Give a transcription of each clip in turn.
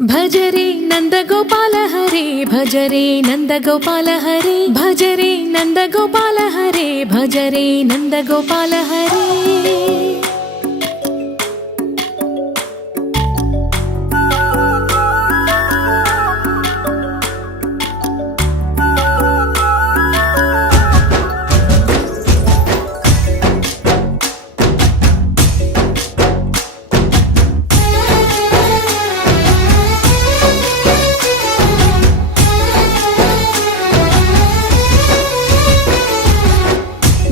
भज रे नंद गोपाल हरे, भज रे नंद गोपाल हरे, भज रे नंद गोपाल हरे, भज रे नंद गोपाल हरे।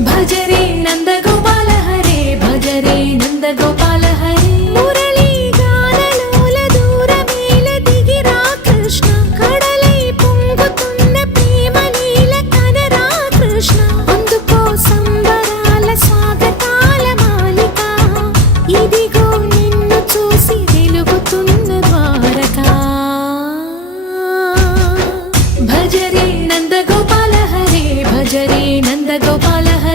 भज रे नंद गोपाल हरे, भज रे नंद गोपाल हरे। मुरली गानलोल दूरमेल दिगिरा कृष्ण, కడలై పొంగుతున్న ప్రేమ నీల కనరా కృష్ణ। అందుకో సంబరాల స్వాగతాల మాలిక, ఇదిగో నిన్ను చూసి వెలుగుతున్న ద్వారకా। భజ రే నంద గోపాల హరే, భజ రే నంద గోపాల హరే।